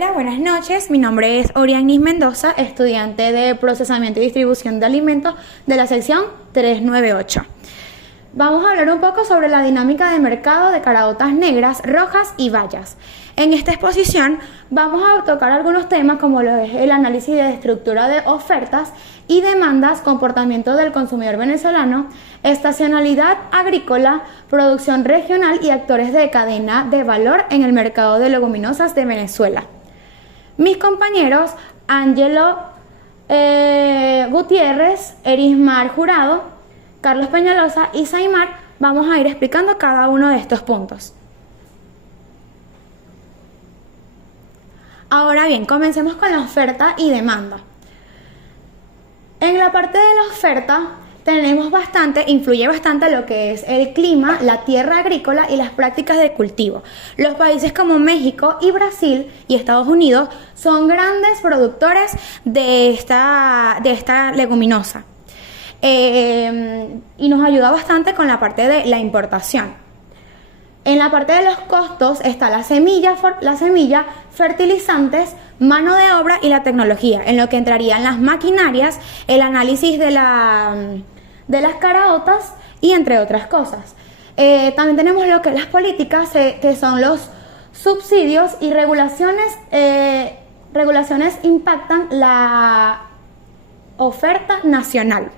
Hola, buenas noches. Mi nombre es Orianis Mendoza, estudiante de Procesamiento y Distribución de Alimentos de la sección 398. Vamos a hablar un poco sobre la dinámica de mercado de caraotas negras, rojas y bayas. En esta exposición vamos a tocar algunos temas como lo es el análisis de estructura de ofertas y demandas, comportamiento del consumidor venezolano, estacionalidad agrícola, producción regional y actores de cadena de valor en el mercado de leguminosas de Venezuela. Mis compañeros Ángelo Gutiérrez, Erismar Jurado, Carlos Peñalosa y Saimar vamos a ir explicando cada uno de estos puntos. Ahora bien, comencemos con la oferta y demanda. En la parte de la oferta influye bastante lo que es el clima, la tierra agrícola y las prácticas de cultivo. Los países como México y Brasil y Estados Unidos son grandes productores de esta leguminosa. Y nos ayuda bastante con la parte de la importación. En la parte de los costos está la semilla, fertilizantes, mano de obra y la tecnología, en lo que entrarían las maquinarias, el análisis de las caraotas y entre otras cosas. También tenemos lo que es las políticas, que son los subsidios y regulaciones. Regulaciones impactan la oferta nacional.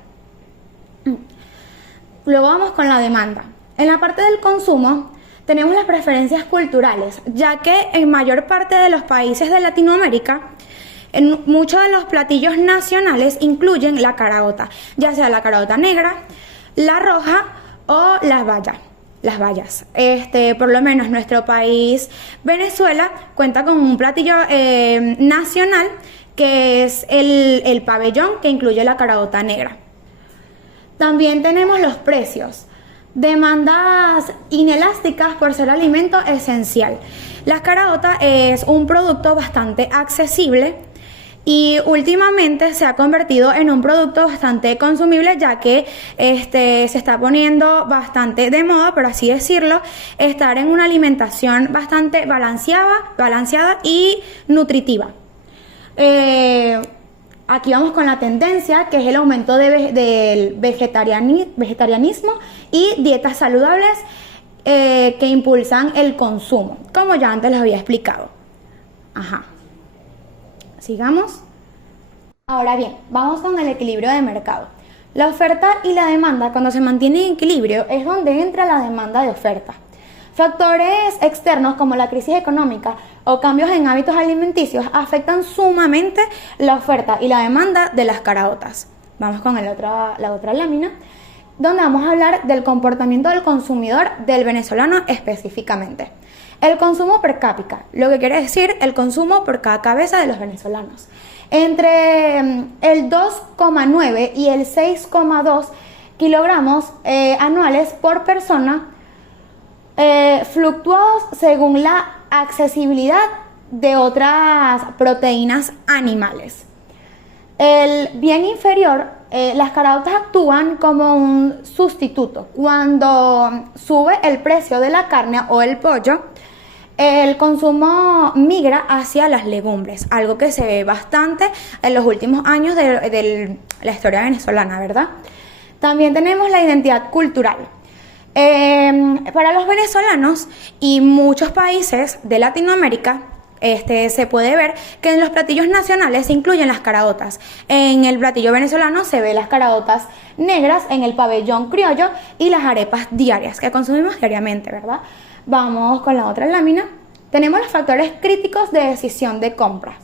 Luego vamos con la demanda. En la parte del consumo tenemos las preferencias culturales, ya que en mayor parte de los países de Latinoamérica, en muchos de los platillos nacionales incluyen la caraota, ya sea la caraota negra, la roja o las bayas. Por lo menos nuestro país, Venezuela, cuenta con un platillo nacional que es el pabellón, que incluye la caraota negra. También tenemos los precios. Demandas inelásticas por ser alimento esencial. La caraota es un producto bastante accesible y últimamente se ha convertido en un producto bastante consumible, ya que se está poniendo bastante de moda, por así decirlo, estar en una alimentación bastante balanceada y nutritiva. Aquí vamos con la tendencia, que es el aumento del vegetarianismo y dietas saludables que impulsan el consumo, como ya antes les había explicado. Sigamos. Ahora bien, vamos con el equilibrio de mercado. La oferta y la demanda, cuando se mantiene en equilibrio, es donde entra la demanda de oferta. Factores externos como la crisis económica o cambios en hábitos alimenticios afectan sumamente la oferta y la demanda de las caraotas. Vamos con la otra lámina, donde vamos a hablar del comportamiento del consumidor del venezolano específicamente. El consumo per cápita, lo que quiere decir el consumo por cada cabeza de los venezolanos. Entre el 2,9 y el 6,2 kilogramos anuales por persona, fluctuados según la accesibilidad de otras proteínas animales. El bien inferior, las caraotas actúan como un sustituto. Cuando sube el precio de la carne o el pollo, el consumo migra hacia las legumbres, algo que se ve bastante en los últimos años de la historia venezolana, ¿verdad? También tenemos la identidad cultural. Para los venezolanos y muchos países de Latinoamérica, se puede ver que en los platillos nacionales se incluyen las caraotas. En el platillo venezolano se ve las caraotas negras, en el pabellón criollo y las arepas diarias que consumimos diariamente, ¿verdad? Vamos con la otra lámina. Tenemos los factores críticos de decisión de compras,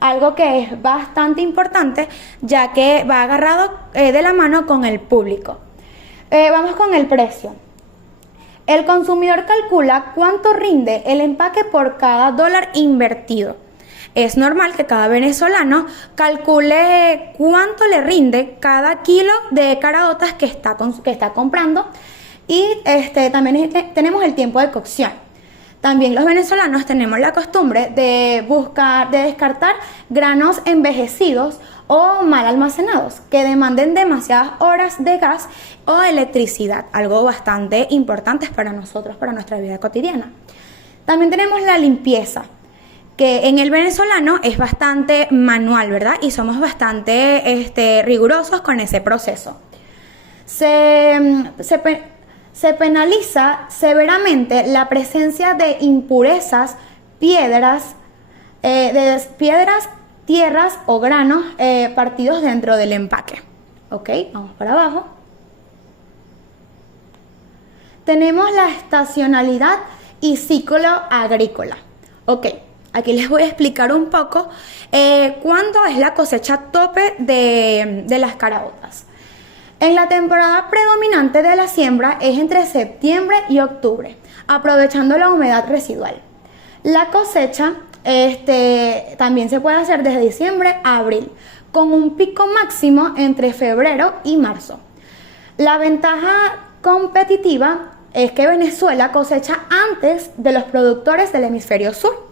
algo que es bastante importante, ya que va agarrado de la mano con el público. Vamos con el precio. El consumidor calcula cuánto rinde el empaque por cada dólar invertido. Es normal que cada venezolano calcule cuánto le rinde cada kilo de caraotas que está comprando, y también tenemos el tiempo de cocción. También los venezolanos tenemos la costumbre de descartar granos envejecidos o mal almacenados que demanden demasiadas horas de gas o electricidad, algo bastante importante para nosotros, para nuestra vida cotidiana. También tenemos la limpieza. que en el venezolano es bastante manual, ¿verdad? Y somos bastante rigurosos con ese proceso. Se penaliza severamente la presencia de impurezas, piedras, tierras o granos partidos dentro del empaque. Ok, vamos para abajo. Tenemos la estacionalidad y ciclo agrícola. Ok, aquí les voy a explicar un poco cuándo es la cosecha tope de las caraotas. En la temporada predominante de la siembra es entre septiembre y octubre, aprovechando la humedad residual. La cosecha también se puede hacer desde diciembre a abril, con un pico máximo entre febrero y marzo. La ventaja competitiva es que Venezuela cosecha antes de los productores del hemisferio sur,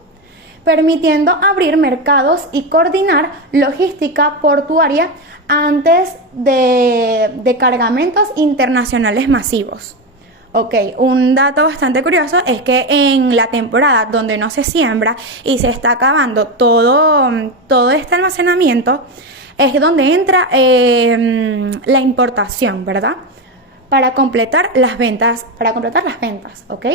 permitiendo abrir mercados y coordinar logística portuaria antes de cargamentos internacionales masivos. Ok, un dato bastante curioso es que en la temporada donde no se siembra y se está acabando todo este almacenamiento, es donde entra la importación, ¿verdad? Para completar las ventas, ¿ok?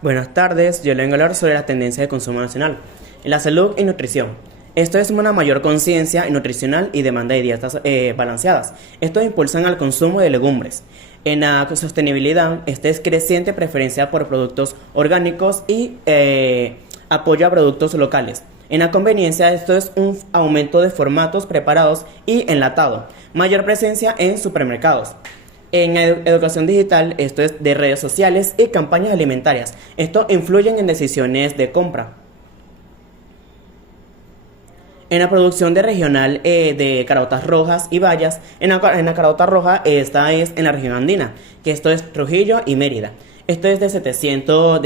Buenas tardes, yo le vengo a hablar sobre las tendencias de consumo nacional en la salud y nutrición. Esto es una mayor conciencia nutricional y demanda de dietas balanceadas. Estos impulsan al consumo de legumbres. En la sostenibilidad, esta es creciente preferencia por productos orgánicos y apoyo a productos locales. En la conveniencia, esto es un aumento de formatos preparados y enlatado, mayor presencia en supermercados. En educación digital, esto es de redes sociales y campañas alimentarias. Esto influyen en decisiones de compra. En la producción de regional de caraotas rojas y bayas, en la carota roja, esta es en la región andina, que esto es Trujillo y Mérida. Esto es de 700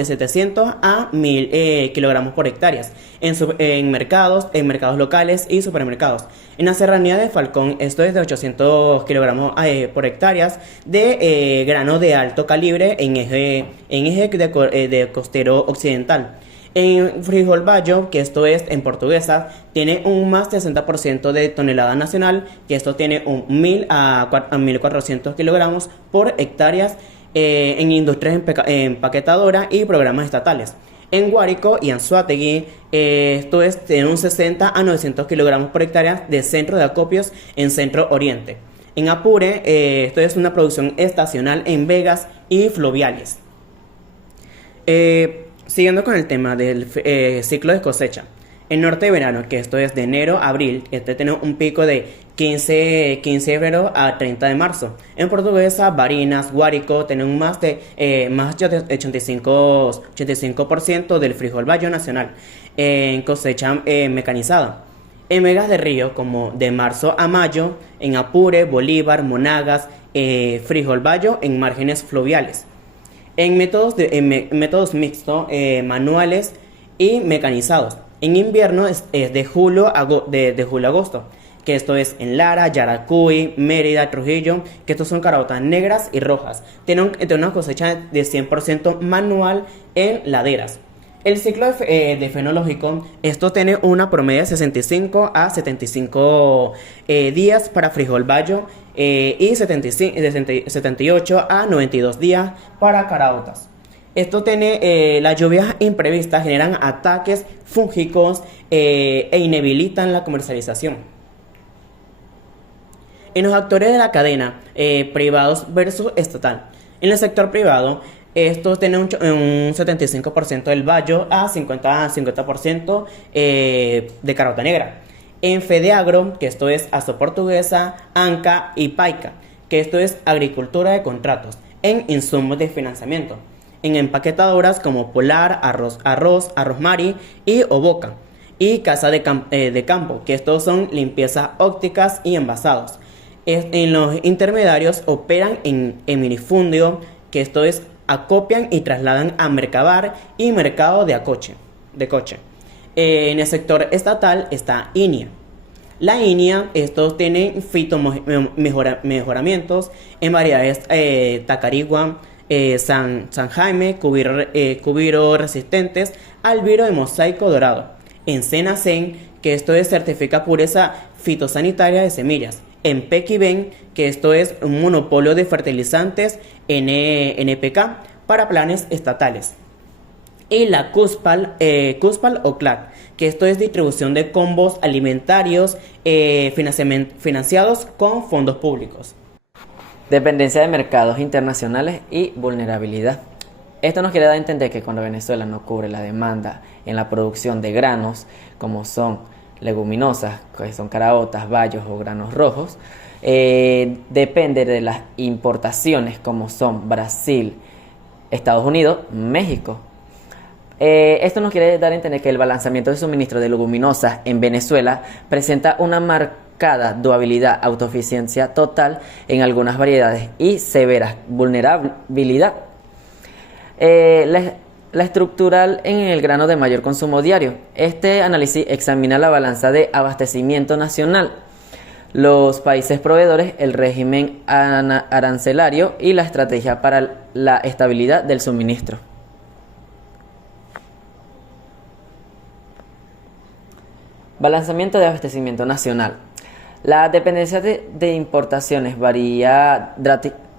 a 1000 kilogramos por hectáreas en mercados locales y supermercados. En la serranía de Falcón, esto es de 800 kilogramos por hectáreas de grano de alto calibre en eje de costero occidental. En frijol bayo, que esto es en portuguesa, tiene un más de 60% de tonelada nacional, que esto tiene un 1000 a 1400 kilogramos por hectáreas en industrias empaquetadoras y programas estatales. En Guárico y Anzoátegui, esto es de un 60 a 900 kilogramos por hectárea de centro de acopios en Centro Oriente. En Apure, esto es una producción estacional en vegas y fluviales. Siguiendo con el tema del ciclo de cosecha. En norte de verano, que esto es de enero a abril, tiene un pico de 15 de febrero a 30 de marzo. En portuguesa, Barinas, Guárico, tienen un más de 85% del frijol bayo nacional en cosecha mecanizada. En vegas de río, como de marzo a mayo, en Apure, Bolívar, Monagas, frijol bayo en márgenes fluviales. En métodos mixtos, manuales y mecanizados. En invierno es de julio a agosto, que esto es en Lara, Yaracuy, Mérida, Trujillo, que estos son caraotas negras y rojas. Tiene una cosecha de 100% manual en laderas. El ciclo de fenológico, esto tiene una promedio de 65 a 75 días para frijol bayo y 78 a 92 días para caraotas. Esto tiene las lluvias imprevistas generan ataques fúngicos e inhabilitan la comercialización. En los actores de la cadena, privados versus estatal. En el sector privado, estos tienen un 75% del bayo a 50% de carota negra. En Fedeagro, que esto es Aso Portuguesa, Anca y Paica, que esto es agricultura de contratos. En insumos de financiamiento. En empaquetadoras como Polar, Arroz Mari y Oboca. Y Casa de Campo, que estos son limpiezas ópticas y envasados. En los intermediarios operan en minifundio, que esto es acopian y trasladan a Mercabar y Mercado de coche. En el sector estatal está INIA. La INIA, estos tienen mejoramientos en variedades Tacarigua, San Jaime, Cubiro resistentes, Albiro de mosaico dorado. En Senacén, que esto es certifica pureza fitosanitaria de semillas. En Pequiven, que esto es un monopolio de fertilizantes NPK para planes estatales. Y la CUSPAL o CLAC, que esto es distribución de combos alimentarios financiados con fondos públicos. Dependencia de mercados internacionales y vulnerabilidad. Esto nos quiere dar a entender que cuando Venezuela no cubre la demanda en la producción de granos, como son leguminosas, que son caraotas, bayos o granos rojos, depende de las importaciones como son Brasil, Estados Unidos, México. Esto nos quiere dar a entender que el balanceamiento de suministro de leguminosas en Venezuela presenta una marcada durabilidad, autosuficiencia total en algunas variedades y severa vulnerabilidad. La estructural en el grano de mayor consumo diario. Este análisis examina la balanza de abastecimiento nacional, los países proveedores, el régimen arancelario y la estrategia para la estabilidad del suministro. Balanceamiento de abastecimiento nacional. La dependencia de importaciones varía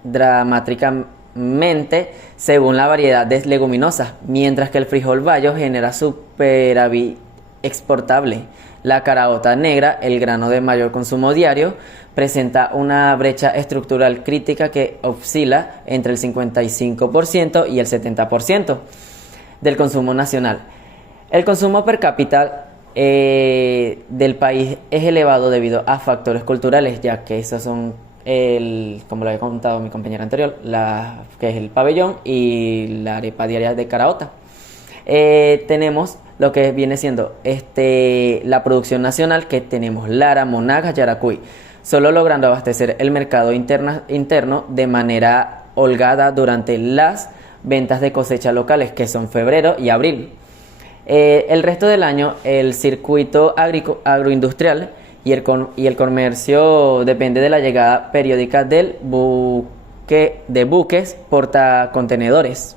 dramáticamente según la variedad de leguminosas, mientras que el frijol bayo genera superávit exportable. La caraota negra, el grano de mayor consumo diario, presenta una brecha estructural crítica que oscila entre el 55% y el 70% del consumo nacional. El consumo per cápita del país es elevado debido a factores culturales, ya que esos son, como lo había contado mi compañera anterior, que es el pabellón y la arepa diaria de caraota. Tenemos lo que viene siendo la producción nacional, que tenemos Lara, Monagas, Yaracuy, solo logrando abastecer el mercado interno de manera holgada durante las ventas de cosecha locales, que son febrero y abril. El resto del año, el circuito agroindustrial y el comercio depende de la llegada periódica de buques portacontenedores.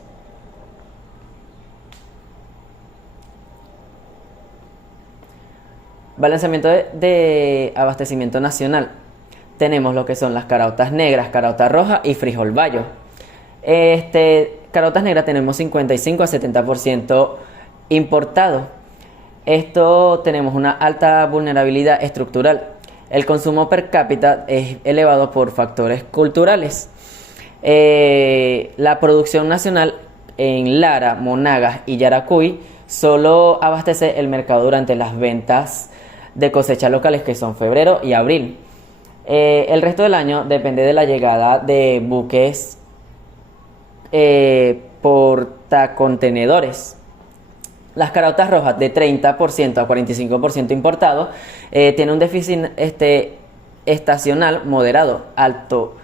Balanceamiento de abastecimiento nacional. Tenemos lo que son las caraotas negras, caraota roja y frijol bayo. Caraotas negras tenemos 55 a 70% importado. Esto tenemos una alta vulnerabilidad estructural. El consumo per cápita es elevado por factores culturales. La producción nacional en Lara, Monagas y Yaracuy solo abastece el mercado durante las ventas de cosecha locales, que son febrero y abril. El resto del año depende de la llegada de buques portacontenedores. Las caraotas rojas de 30% a 45% importado tienen un déficit estacional moderado alto,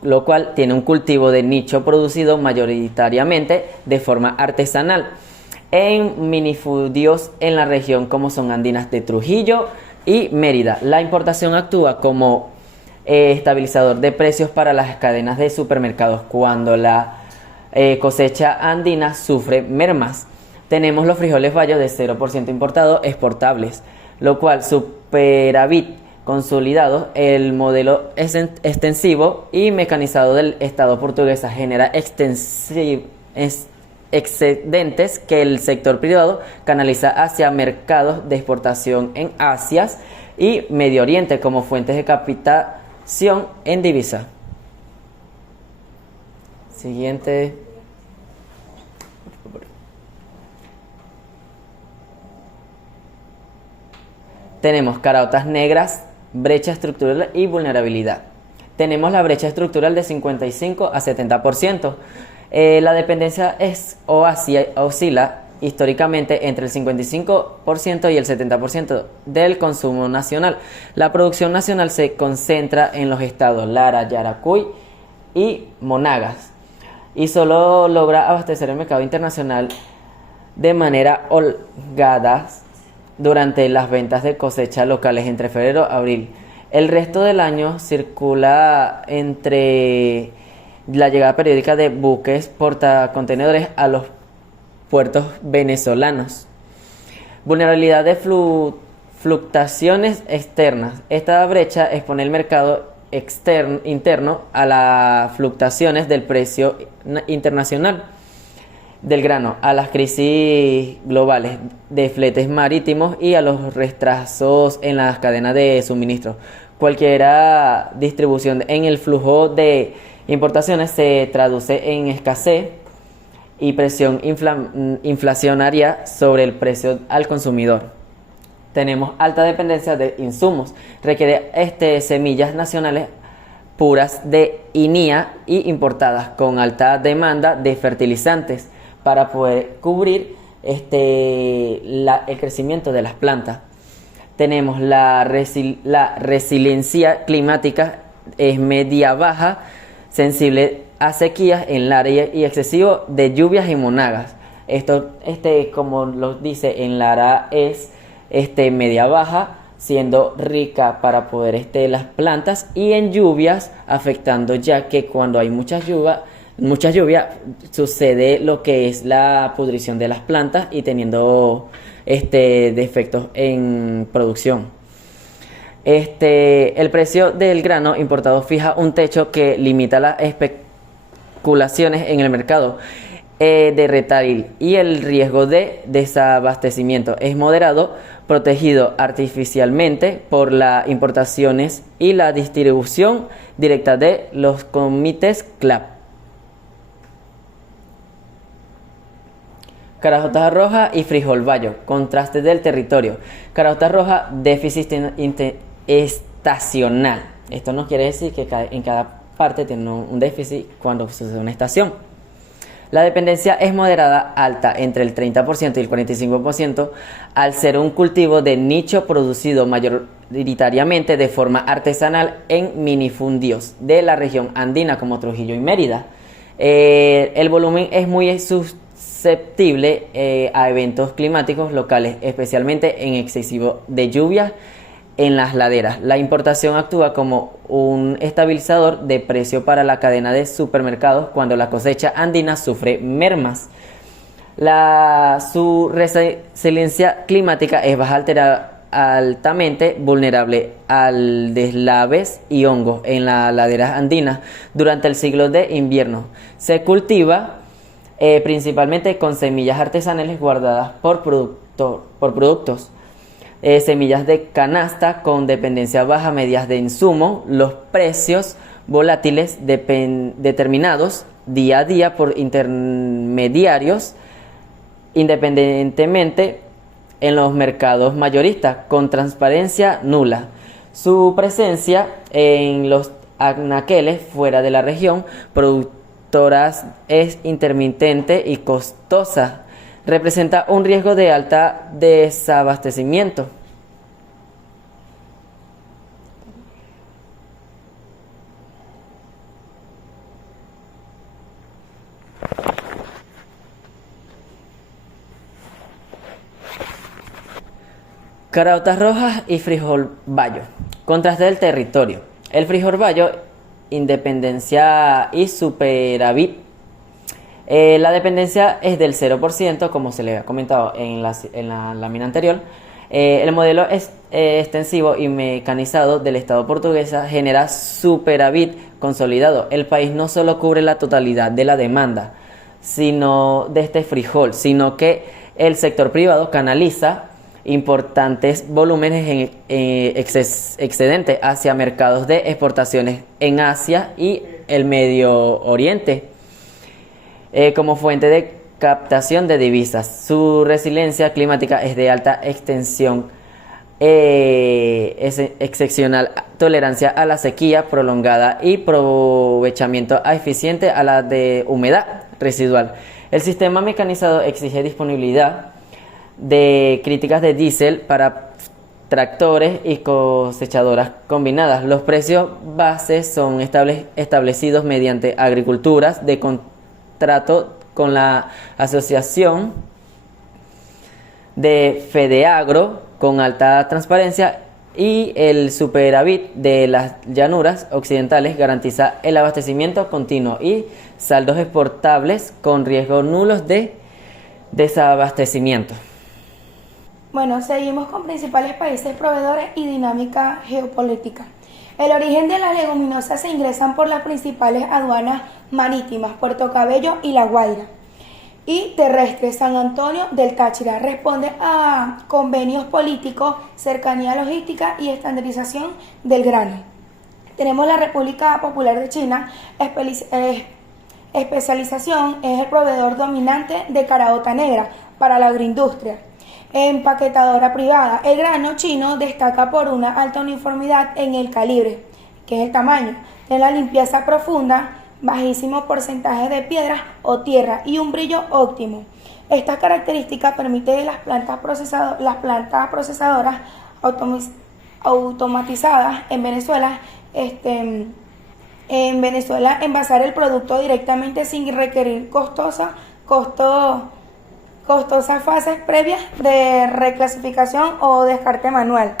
lo cual tiene un cultivo de nicho producido mayoritariamente de forma artesanal en minifundios en la región como son andinas de Trujillo y Mérida. La importación actúa como estabilizador de precios para las cadenas de supermercados cuando la cosecha andina sufre mermas. Tenemos los frijoles bayos de 0% importados exportables, lo cual superávit consolidado. El modelo extensivo y mecanizado del Estado portuguesa genera excedentes que el sector privado canaliza hacia mercados de exportación en Asia y Medio Oriente como fuentes de captación en divisa. Siguiente. Tenemos caraotas negras, brecha estructural y vulnerabilidad. Tenemos la brecha estructural de 55 a 70%. La dependencia oscila históricamente entre el 55% y el 70% del consumo nacional. La producción nacional se concentra en los estados Lara, Yaracuy y Monagas y solo logra abastecer el mercado internacional de manera holgada durante las ventas de cosecha locales entre febrero y abril. El resto del año circula entre la llegada periódica de buques portacontenedores a los puertos venezolanos. Vulnerabilidad de fluctuaciones externas. Esta brecha expone el mercado interno a las fluctuaciones del precio internacional del grano, a las crisis globales de fletes marítimos y a los retrasos en las cadenas de suministro. Cualquier distribución en el flujo de importaciones se traduce en escasez y presión inflacionaria sobre el precio al consumidor. Tenemos alta dependencia de insumos, requiere semillas nacionales puras de INIA y importadas con alta demanda de fertilizantes para poder cubrir el crecimiento de las plantas. Tenemos la resiliencia climática, es media-baja, sensible a sequías en el área y excesivo de lluvias y monagas. Esto, como lo dice en Lara, es media-baja, siendo rica para poder las plantas, y en lluvias afectando, ya que cuando hay mucha lluvia sucede lo que es la pudrición de las plantas y teniendo defectos en producción. El precio del grano importado fija un techo que limita las especulaciones en el mercado de retail, y el riesgo de desabastecimiento es moderado, protegido artificialmente por las importaciones y la distribución directa de los comités CLAP. Caraotas roja y frijol bayo, contraste del territorio. Caraota roja, déficit estacional. Esto no quiere decir que en cada parte tiene un déficit cuando sucede una estación. La dependencia es moderada alta, entre el 30% y el 45%, al ser un cultivo de nicho producido mayoritariamente de forma artesanal en minifundios de la región andina como Trujillo y Mérida. El volumen es muy susceptible a eventos climáticos locales, especialmente en excesivo de lluvia en las laderas. La importación actúa como un estabilizador de precio para la cadena de supermercados cuando la cosecha andina sufre mermas. Su resiliencia climática es baja, altamente vulnerable al deslaves y hongos en las laderas andinas durante el ciclo de invierno. Se cultiva principalmente con semillas artesanales guardadas por productos. Semillas de canasta con dependencia baja, medias de insumo, los precios volátiles determinados día a día por intermediarios independientemente en los mercados mayoristas, con transparencia nula. Su presencia en los anaqueles fuera de la región productoras es intermitente y costosa. Representa un riesgo de alta desabastecimiento. Caraotas rojas y frijol bayo. Contraste del territorio. El frijol bayo, independencia y superávit. La dependencia es del 0%, como se le ha comentado en la lámina anterior. El modelo extensivo y mecanizado del Estado portuguesa genera superávit consolidado. El país no solo cubre la totalidad de la demanda de este frijol, sino que el sector privado canaliza importantes volúmenes excedentes hacia mercados de exportaciones en Asia y el Medio Oriente. Como fuente de captación de divisas. Su resiliencia climática es de alta extensión, es excepcional tolerancia a la sequía prolongada y aprovechamiento eficiente a la de humedad residual. El sistema mecanizado exige disponibilidad de críticas de diésel para tractores y cosechadoras combinadas. Los precios bases son establecidos mediante agriculturas de trato con la asociación de Fedeagro con alta transparencia, y el superávit de las llanuras occidentales garantiza el abastecimiento continuo y saldos exportables con riesgos nulos de desabastecimiento. Bueno, seguimos con principales países proveedores y dinámica geopolítica. El origen de las leguminosas se ingresan por las principales aduanas marítimas, Puerto Cabello y La Guaira. Y terrestre, San Antonio del Táchira. Responde a convenios políticos, cercanía logística y estandarización del grano. Tenemos la República Popular de China, especialización, es el proveedor dominante de caraota negra para la agroindustria. Empaquetadora privada, el grano chino destaca por una alta uniformidad en el calibre, que es el tamaño, en la limpieza profunda, bajísimo porcentaje de piedras o tierra y un brillo óptimo. Esta característica permite las plantas procesadoras automatizadas en Venezuela, envasar el producto directamente sin requerir costosas fases previas de reclasificación o descarte manual.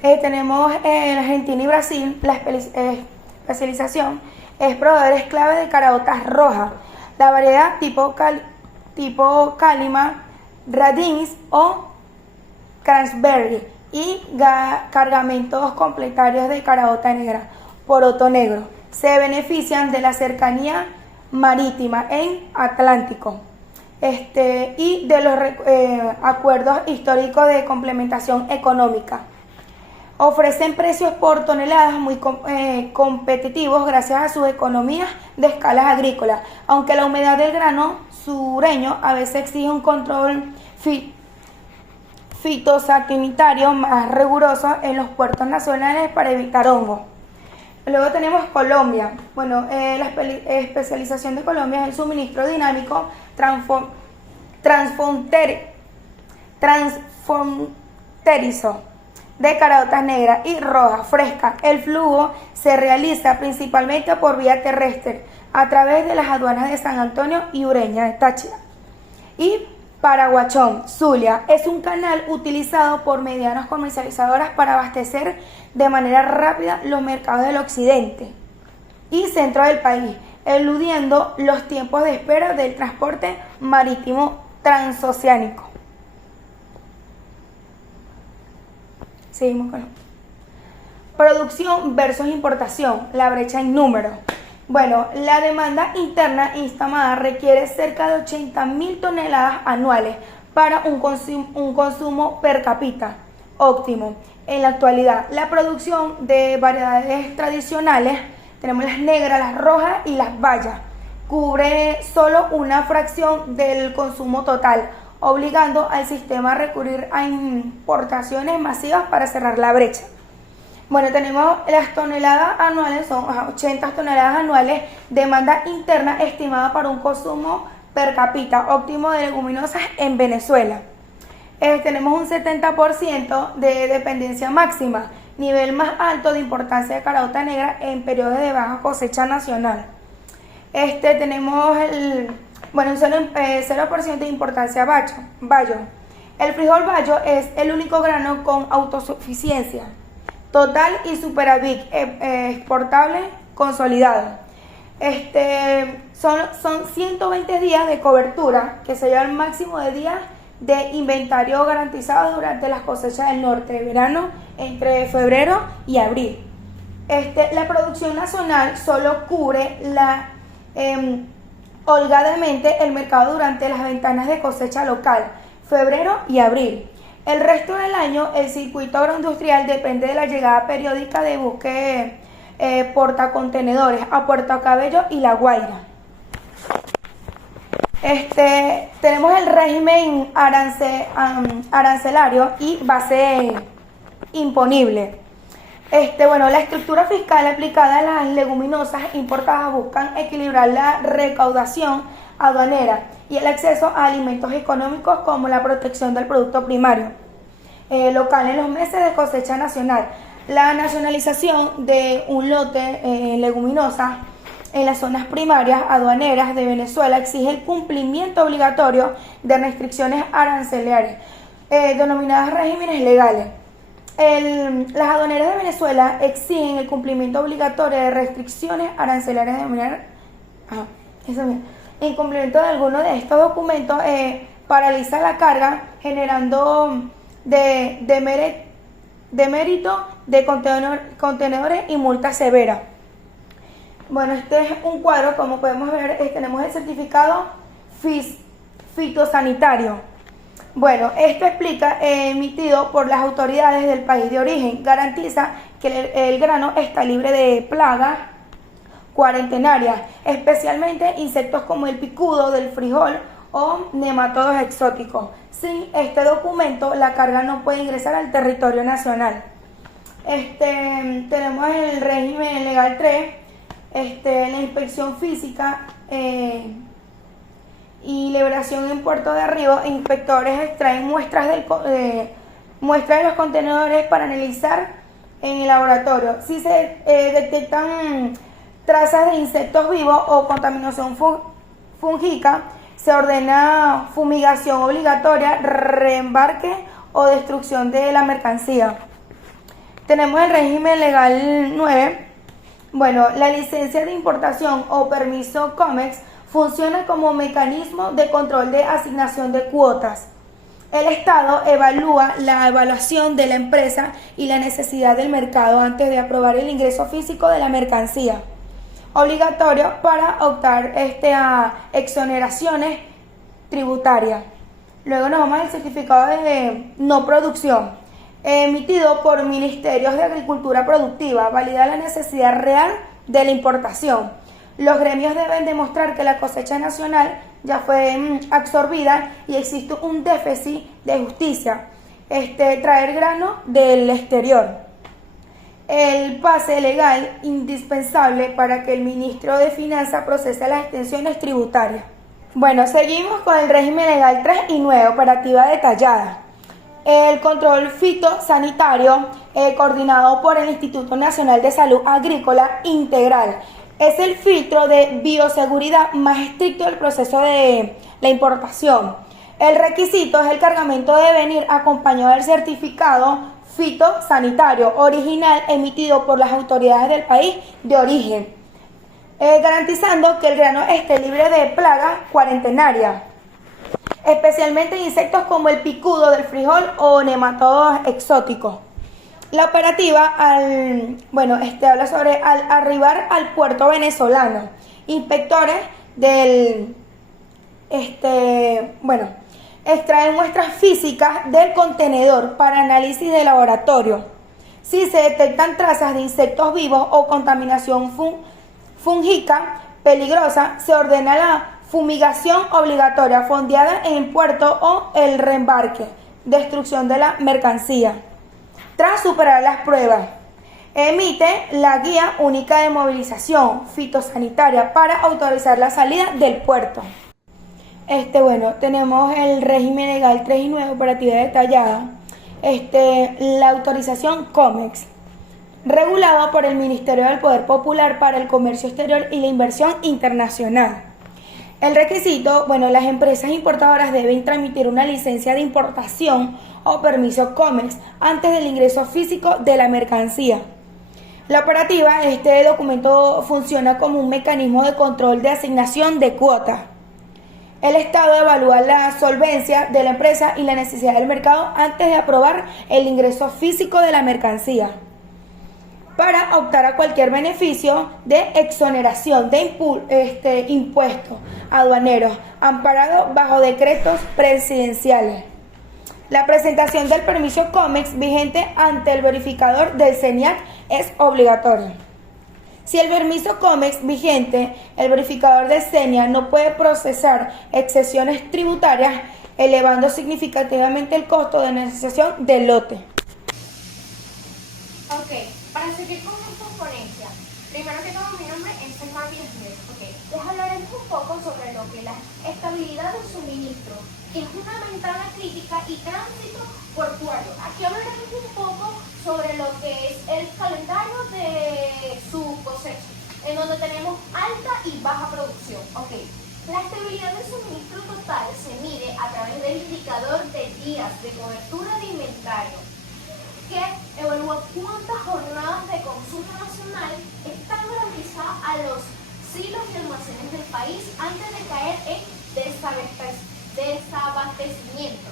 Tenemos en Argentina y Brasil la especialización es proveedores clave de caraotas rojas, la variedad tipo Calima, Radins o Cransberry y cargamentos complementarios de caraota negra, poroto negro. Se benefician de la cercanía marítima en Atlántico y de los acuerdos históricos de complementación económica. Ofrecen precios por toneladas muy competitivos gracias a sus economías de escalas agrícolas, aunque la humedad del grano sureño a veces exige un control fitosanitario más riguroso en los puertos nacionales para evitar hongos. Luego tenemos Colombia. Bueno, la especialización de Colombia es el suministro dinámico transfronterizo de caraotas negras y rojas frescas. El flujo se realiza principalmente por vía terrestre a través de las aduanas de San Antonio y Ureña de Táchira. Y Paraguachón, Zulia, es un canal utilizado por medianas comercializadoras para abastecer de manera rápida los mercados del occidente y centro del país, eludiendo los tiempos de espera del transporte marítimo transoceánico. Seguimos con producción versus importación, la brecha en número. Bueno, la demanda interna instalada requiere cerca de 80.000 toneladas anuales para un consumo per cápita óptimo. En la actualidad, la producción de variedades tradicionales, tenemos las negras, las rojas y las bayas, cubre solo una fracción del consumo total, obligando al sistema a recurrir a importaciones masivas para cerrar la brecha. Bueno, tenemos las toneladas anuales, son 80 toneladas anuales, demanda interna estimada para un consumo per cápita óptimo de leguminosas en Venezuela. Tenemos un 70% de dependencia máxima, nivel más alto de importancia de caraota negra en periodos de baja cosecha nacional. Tenemos un 0% de importancia bayo. El frijol bayo es el único grano con autosuficiencia total y superávit exportable consolidado. Son 120 días de cobertura, que sería el máximo de días de inventario garantizado durante las cosechas del norte de verano entre febrero y abril. La producción nacional solo cubre holgadamente el mercado durante las ventanas de cosecha local, febrero y abril. El resto del año, el circuito agroindustrial depende de la llegada periódica de buques portacontenedores a Puerto Cabello y La Guaira. Tenemos el régimen arancelario y base imponible. La estructura fiscal aplicada a las leguminosas importadas buscan equilibrar la recaudación aduanera y el acceso a alimentos económicos como la protección del producto primario local en los meses de cosecha nacional. La nacionalización de un lote leguminosa en las zonas primarias aduaneras de Venezuela exige el cumplimiento obligatorio de restricciones arancelarias, denominadas regímenes legales. Las aduaneras de Venezuela exigen el cumplimiento obligatorio de restricciones arancelarias denominadas. En cumplimiento de alguno de estos documentos, paraliza la carga, generando de mérito de contenedores y multa severa. Bueno, este es un cuadro, como podemos ver, tenemos el certificado fitosanitario. Bueno, esto explica, emitido por las autoridades del país de origen, garantiza que el grano está libre de plagas cuarentenarias, especialmente insectos como el picudo del frijol o nematodos exóticos. Sin este documento, la carga no puede ingresar al territorio nacional. Tenemos el régimen legal 3, la inspección física y liberación en puerto de arribo. Inspectores extraen muestras de los contenedores para analizar en el laboratorio. Si se detectan trazas de insectos vivos o contaminación fúngica, se ordena fumigación obligatoria, reembarque o destrucción de la mercancía. Tenemos el régimen legal 9. Bueno, la licencia de importación o permiso COMEX funciona como mecanismo de control de asignación de cuotas. El Estado evalúa la evaluación de la empresa y la necesidad del mercado antes de aprobar el ingreso físico de la mercancía. Obligatorio para optar a exoneraciones tributarias. Luego nos vamos al certificado de no producción, emitido por ministerios de agricultura productiva, valida la necesidad real de la importación. Los gremios deben demostrar que la cosecha nacional ya fue absorbida y existe un déficit de justicia, traer grano del exterior. El pase legal indispensable para que el ministro de Finanzas procese las extensiones tributarias. Bueno, seguimos con el régimen legal 3 y 9, operativa detallada. El control fitosanitario, coordinado por el Instituto Nacional de Salud Agrícola Integral, es el filtro de bioseguridad más estricto del proceso de la importación. El requisito es el cargamento de venir acompañado del certificado fitosanitario original emitido por las autoridades del país de origen, garantizando que el grano esté libre de plagas cuarentenarias, especialmente insectos como el picudo del frijol o nematodos exóticos. La operativa habla sobre al arribar al puerto venezolano, inspectores extraen muestras físicas del contenedor para análisis de laboratorio. Si se detectan trazas de insectos vivos o contaminación fúngica peligrosa, se ordena la fumigación obligatoria, fondeada en el puerto o el reembarque, destrucción de la mercancía. Tras superar las pruebas, emite la guía única de movilización fitosanitaria para autorizar la salida del puerto. Tenemos el régimen legal 3 y 9, operativa detallada. La autorización COMEX, regulado por el Ministerio del Poder Popular para el Comercio Exterior y la Inversión Internacional. El requisito, las empresas importadoras deben tramitir una licencia de importación o permiso COMEX antes del ingreso físico de la mercancía. La operativa, este documento funciona como un mecanismo de control de asignación de cuotas. El Estado evalúa la solvencia de la empresa y la necesidad del mercado antes de aprobar el ingreso físico de la mercancía, para optar a cualquier beneficio de exoneración de impuestos aduaneros, amparado bajo decretos presidenciales. La presentación del permiso COMEX vigente ante el verificador del CENIAC es obligatoria. Si el permiso COMEX vigente, el verificador de CENIAC no puede procesar exenciones tributarias, elevando significativamente el costo de negociación del lote. Ok, para seguir con esta ponencia, primero que todo mi nombre es Selma Villasmil. Les hablaremos un poco sobre lo que es la estabilidad del suministro, que es una ventana crítica y tránsito portuario. Aquí hablaremos un poco sobre lo que es el calendario de su cosecha, en donde tenemos alta y baja producción. La estabilidad del suministro total se mide a través del indicador de días de cobertura de inventario, que evalúa cuántas jornadas de consumo nacional están garantizadas a los silos y almacenes del país antes de caer en desabastecimiento.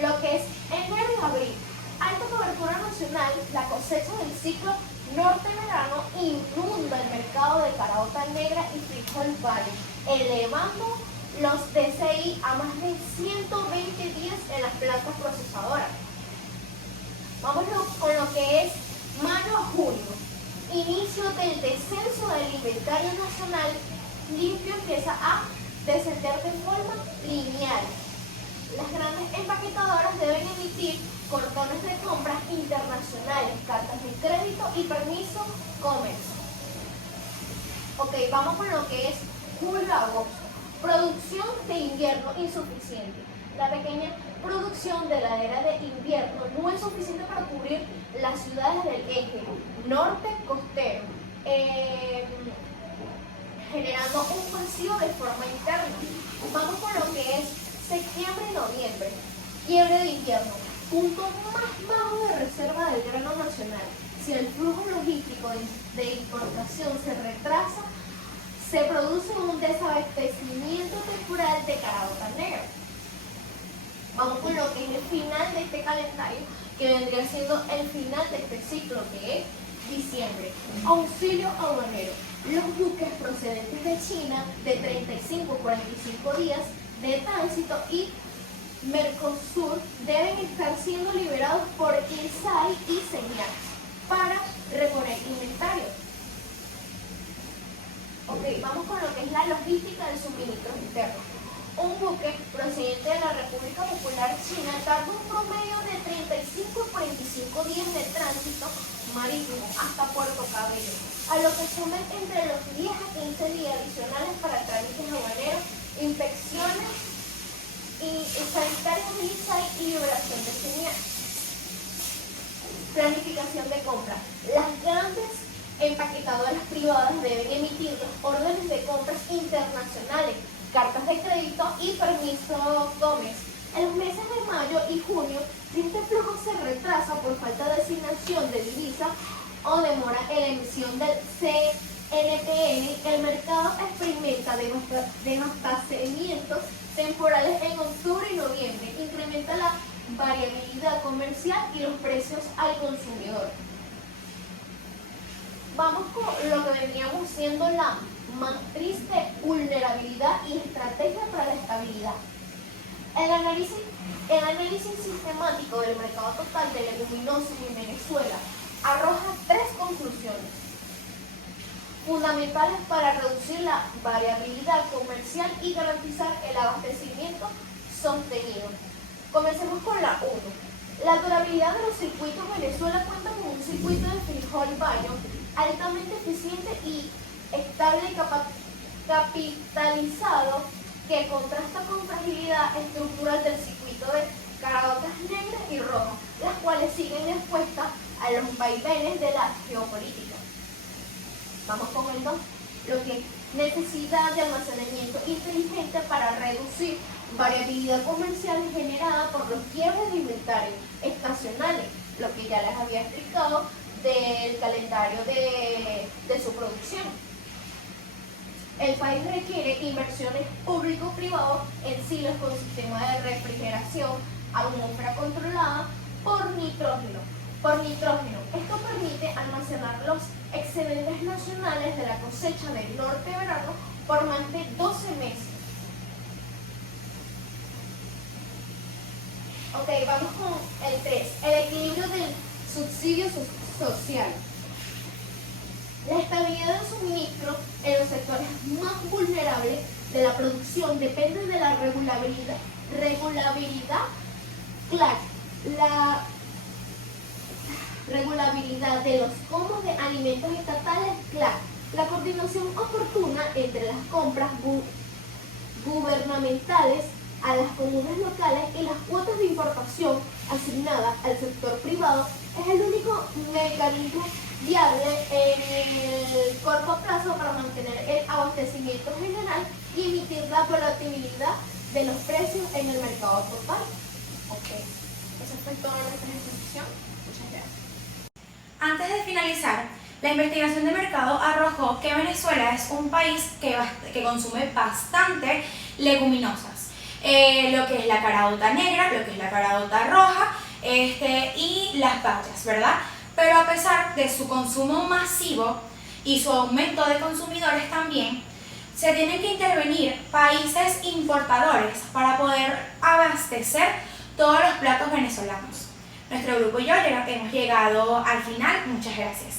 lo que es enero y abril. Alta cobertura nacional, la cosecha del ciclo norte-verano inunda el mercado de caraota negra y frijol valle, elevando los DCI a más de 120 días en las plantas procesadoras. Vamos con lo que es mayo a junio, inicio del descenso del inventario nacional. Limpio empieza a descender de forma lineal. Las grandes empaquetadoras deben emitir cordones de compras internacionales, cartas de crédito y permiso comercio. Ok, vamos con lo que es julio-agosto. Producción de invierno insuficiente. La pequeña producción de la era de invierno no es suficiente para cubrir las ciudades del eje norte costero, generando un vacío de forma interna. Vamos con lo que es septiembre y noviembre. Quiebre de invierno. Punto más bajo de reserva del grano nacional. Si el flujo logístico de importación se retrasa, se produce un desabastecimiento temporal de caraota negra. Vamos con lo que es el final de este calendario, que vendría siendo el final de este ciclo, que es diciembre. Auxilio aduanero. Los buques procedentes de China de 35 a 45 días de tránsito y Mercosur deben estar siendo liberados por INSAI y señal para reponer inventario. Ok, vamos con lo que es la logística del suministro interno. Un buque procedente de la República Popular China tarda un promedio de 35 a 45 días de tránsito marítimo hasta Puerto Cabello, a lo que sumen entre los 10 a 15 días adicionales para trámites aduaneros, inspecciones y sanitarias de INSAI y liberación de señal. Planificación de compra. Las grandes empaquetadoras privadas deben emitir los órdenes de compras internacionales, cartas de crédito y permiso comercio. En los meses de mayo y junio, si este flujo se retrasa por falta de asignación de divisa o demora en la emisión del CNPN, el mercado experimenta desabastecimientos temporales en octubre y noviembre, incrementa la variabilidad comercial y los precios al consumidor. Vamos con lo que veníamos siendo la matriz de vulnerabilidad y estrategia para la estabilidad. El análisis sistemático del mercado total de leguminosas en Venezuela arroja 3 conclusiones fundamentales para reducir la variabilidad comercial y garantizar el abastecimiento sostenido. Comencemos con la 1. La durabilidad de los circuitos. Venezuela cuenta con un circuito de frijol bayo altamente eficiente y estable y capitalizado, que contrasta con fragilidad estructural del circuito de caraotas negras y rojas, las cuales siguen expuestas a los vaivenes de la geopolítica. Vamos con el 2. Lo que es necesidad de almacenamiento inteligente para reducir variabilidad comercial generada por los quiebres de inventario estacionales, lo que ya les había explicado del calendario de su producción. El país requiere inversiones público-privadas en silos con sistema de refrigeración, atmósfera controlada por nitrógeno. Esto permite almacenar los excedentes nacionales de la cosecha del norte-verano por más de 12 meses. Ok, vamos con el 3. El equilibrio del subsidio social. La estabilidad del suministro en los sectores más vulnerables de la producción depende de la regulabilidad claro, la regulabilidad de los costos de alimentos estatales, claro, la coordinación oportuna entre las compras gubernamentales a las comunas locales y las cuotas de importación asignadas al sector privado es el único mecanismo viable en el corto plazo para mantener el abastecimiento general y emitir la volatilidad de los precios en el mercado total. Ok, eso fue toda nuestra exposición. Muchas gracias. Antes de finalizar, la investigación de mercado arrojó que Venezuela es un país que consume bastante leguminosas. lo que es la caraota negra, lo que es la caraota roja y las bayas, ¿verdad? Pero a pesar de su consumo masivo y su aumento de consumidores también, se tienen que intervenir países importadores para poder abastecer todos los platos venezolanos. Nuestro grupo y yo hemos llegado al final. Muchas gracias.